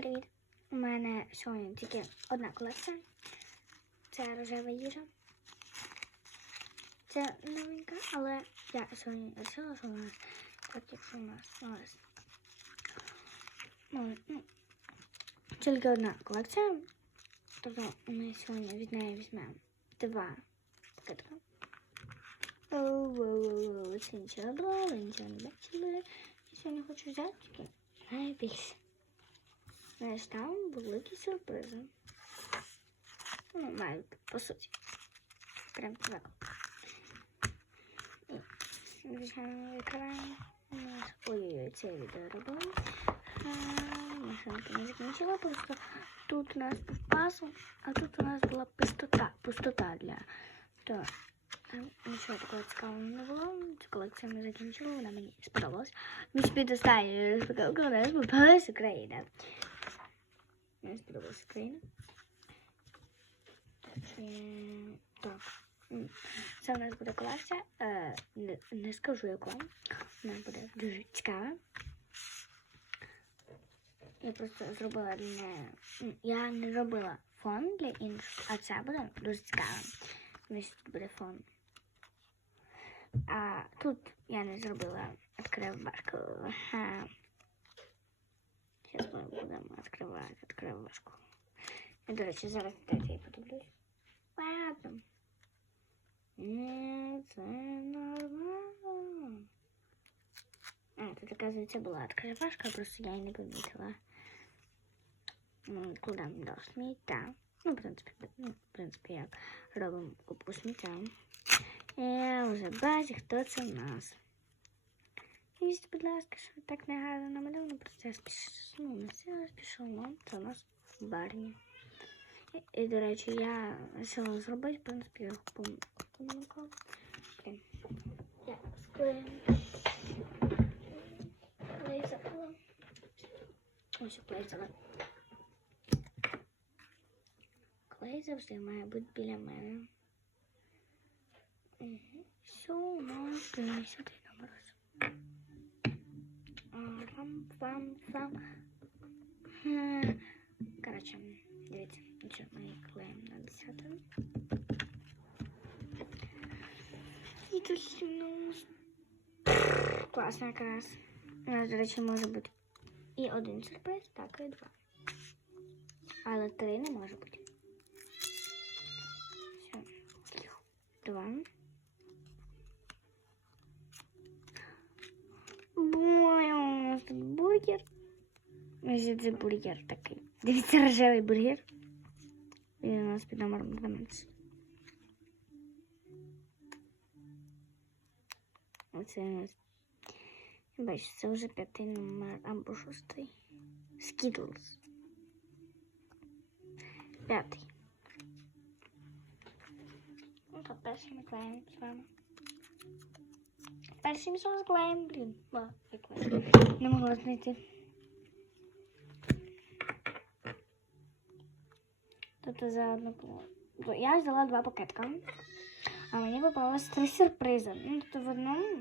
Привіт! У мене сьогодні тільки одна колекція. Це рожева їжа. Це новенька, але я сьогодні вирішила, що нас так як у нас ну, ну, тільки одна колекція. Тобто ми сьогодні від неї візьмемо два пакетика. Оу-оу-оу, Це нічого було, нічого не бачили. Я сьогодні хочу взяти тільки найбільше. Знаєш, там великі сюрпризи. Ну, мають, по суті. Прям так. Звичайно, нас- Ой-ой-ой, це відео робили. Машинка не закінчила, просто тут у нас був пазл, а тут у нас була пустота, пустота для того. Там Нічого такого цікавого не було. Цю колекцію ми закінчили, вона мені сподобалась. Мені спід останньої розпаковки, вона сподобалась Україна. Мені сподобалась Україна. Так. Це у нас буде колекція. Е, не, не скажу яку. Вона буде дуже цікава. Я просто зробила не. Я не робила фон для інших, а це буде дуже цікаво. Тому тут буде фон. А тут я не зробила відкривашку. Ага. Зараз ми будемо відкривати відкривашку. Я, до речі, зараз дайте я подивлюсь. Ладно. Ні, це нормально. А, тут, оказується, була відкривашка, просто я її не помітила. Ну, кладемо до сміття. Ну, в принципі, ну, в принципі, як робимо купу сміття. Я вже бачу, хто це в нас. Візьте, будь ласка, що ви так негарно намалювано, просто я спішу. Ну, не все спішила, це у нас в барні. І, і, до речі, я вирішила зробити, в принципі, я склею. Клей завжди має бути біля мене. Все, у нас сюди. Рам-пам-пам. Короче, дивіться, нічого, ми їх клеїмо на 10. І тут у нас класно якраз. У нас, до речі, може бути і один сюрприз, так і два. Але три не може бути. Все. Два. Ой, у нас тут бургер. Ось це бургер такий. Дивіться, рожевий бургер. Він у нас під номером 12. Оце у нас. Бачите, це вже п'ятий номер або шостий. Skittles. П'ятий. Ну, то перший ми клеїмо з вами. Перший ми блін. Ла, як клеїмо. Не могла знайти. Тобто за одну Я взяла два пакетика, а мені попалось три сюрпризи. Ну, тобто в одному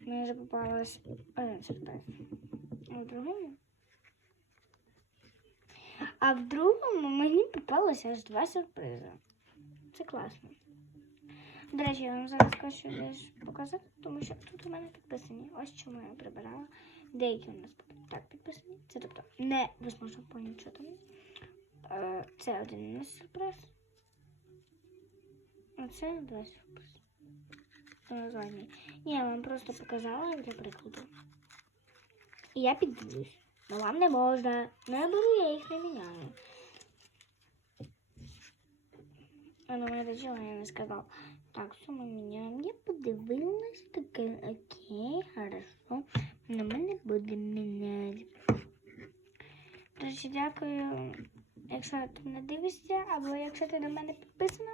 мені вже попалось один сюрприз. А в другому. А в другому мені попалося аж два сюрпризи. Це класно. До речі, я вам зараз хочу десь показати, тому що тут у мене підписані. Ось чому я прибирала. Деякі у нас так підписані. Це тобто не ви зможете поняти. Е, Це один у сюрприз. А це два сюрпризи. Ні, я вам просто показала для прикладу. І я піддивлюсь. Но вам не можна. Ну я беру, я їх не міняю. А на мене чого я не сказав. Так, ми міняємо. Я подивилась, таке, окей, хорошо. На мене буде міняти. До дякую. Якщо ти мене дивишся, або якщо ти до мене підписана,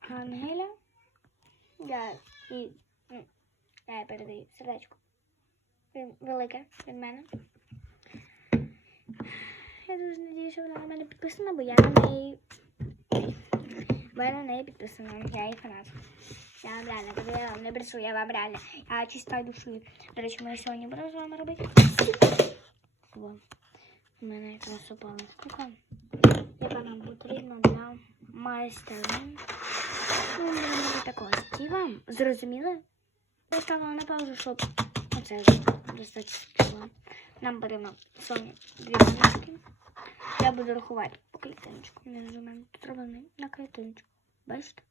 Ангеля, я і я передаю сердечко. Велике від мене. Я дуже надію, що вона на мене підписана, бо я на неї. Бо я на неї підписана, я її фанат. Я вам реально кажу, я вам не брешу, я вам реально. Я чистою душою. До речі, ми сьогодні будемо з вами робити. Во. У мене якраз упала штука, яка нам потрібна для майстерні. Ну, мені такого стіва. Зрозуміли? Я ставила на паузу, щоб оце достатньо. Нам беремо Соні дві баночки. Я буду рахувати по клітиночку. Не розумію, тут робимо на клітиночку. Бачите?